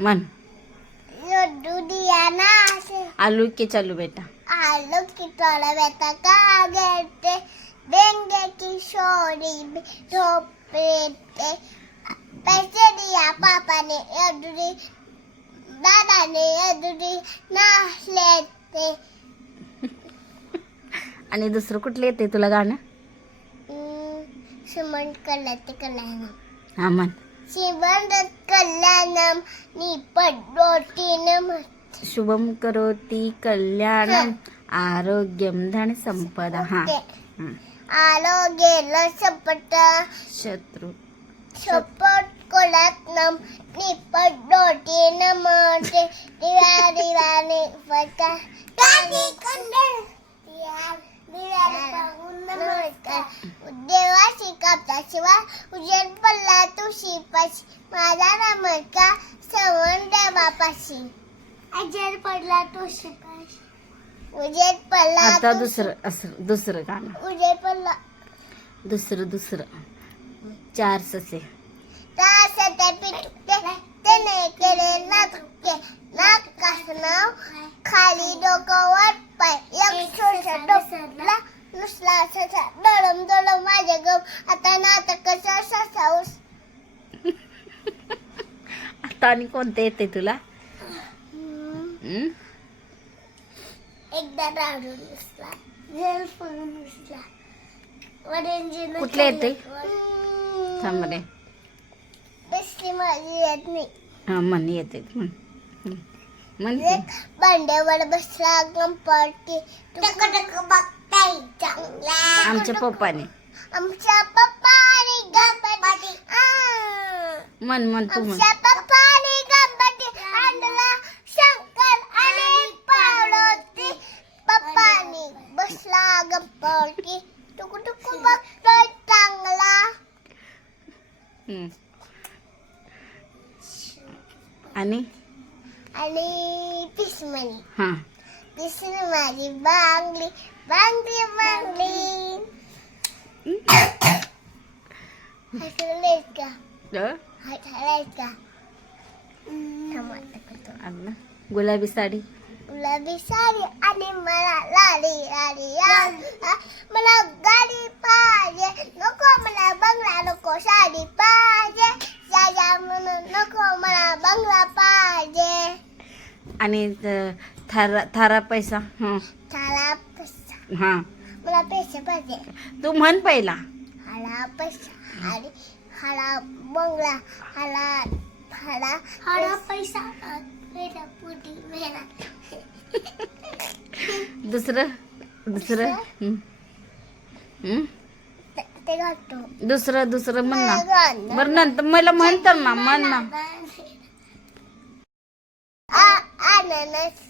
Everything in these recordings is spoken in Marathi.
म्हण लड्डू दिया ना आलू के चालू बेटा. आलू की टोला बेटा का गेटे बेंगे की शोरी में झोपड़े पैसे दिया पापा ने लड्डू दादा ने लड्डू ना लेते। आणि दुसरं कुठलं येते तुला गाणं? सुमन कल्याण कल्याणम हा म्हण శివం నీ పడ్డోటినం. శుభం కరోతి కళ్యాణం ఆరోగ్యం ధన సంపద. ఆరోగ్యాల సంపద శత్రు. సపోర్ట్ కొలత్నం నీ పడ్డోటి నమాటే దివారి రాని ఫట కాని కొండ దివారి పగున్న మాట ఉద్దేవ शिवा उजेड पडला तू शिपाशी माझा नमका सवण देवापाशी उजेड पडला तू शिपाशी उजेड पडला आता तू दुसरं असं दुसरं गाणं. उजेड पडला दुसरं दुसरं. चार ससे. त्यासाठी पिटते त्याने केले नाटके नाटकाच नाव खाली डोकं वर पाय एक छोटा डोकला नुसला ससा दळम दळम माझे गम आता नाटक ससाऊस आता आणि कोणतं येते तुला? एकदा राडून कुठलं. थांब रे. बेसली माझी येत नाही. हा म्हण येते. म्हण. म्हण. की. भांड्यावर बसला गंपाटी टक टक आमच्या पप्पाने. आमच्या पप्पाने गणपती. म्हण म्हण तू म्हण. आमच्या पप्पाने गणपती आणला शंकर आणि पार्वती. पप्पाने बसला गणपती टुकू टुकू बघतोय चांगला. आणि? आणि पिसमणी हा. पिसली माझी बांगली बांगली बांगली हसलेस का अ? हसलायस का टमाटर करतो आलं. गुलाबी साडी गुलाबी साडी आणि मला लाली लाली लाली आ, मला गाडी पाहिजे नको मला बंगला नको साडी पाहिजे राजा म्हणून नको मला बंगला पाहिजे आणि अ, थारा थारा पैसा. हं. मला पैसा. हा. मला पैसे पाहिजे. तू म्हण पहिला. हाला पैसा आणि हाला बंगला. हाला हाला हाला पैसा. मेरा पुटी मेरा दुसरं? दुसरं? हं. हं? ते ते घालतो. दुसरं दुसरं म्हण ना. बरं नंतर मला म्हणतर ना म्हण ना. आ- अननस.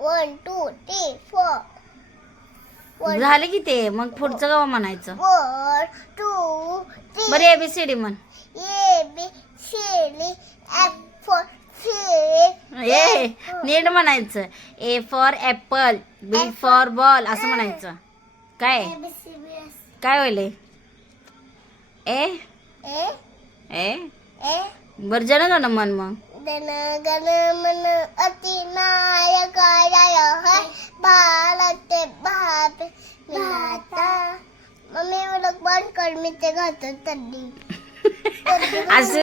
वन टू थ्री फोर झाले की ते? मग पुढचं गाव म्हणायचं? वन टू थ्री बरं एबीसीडी म्हण. A B C D F four A नीट म्हणायचं. A for apple B for ball असं म्हणायचं. काय? काय होईल? ए? ए ए? ए बरं जण ना मन मग. जन गण मन अति नायकाय है भारत भात माता मम्मी मला बंद कर मी ते घातो तड्डी असं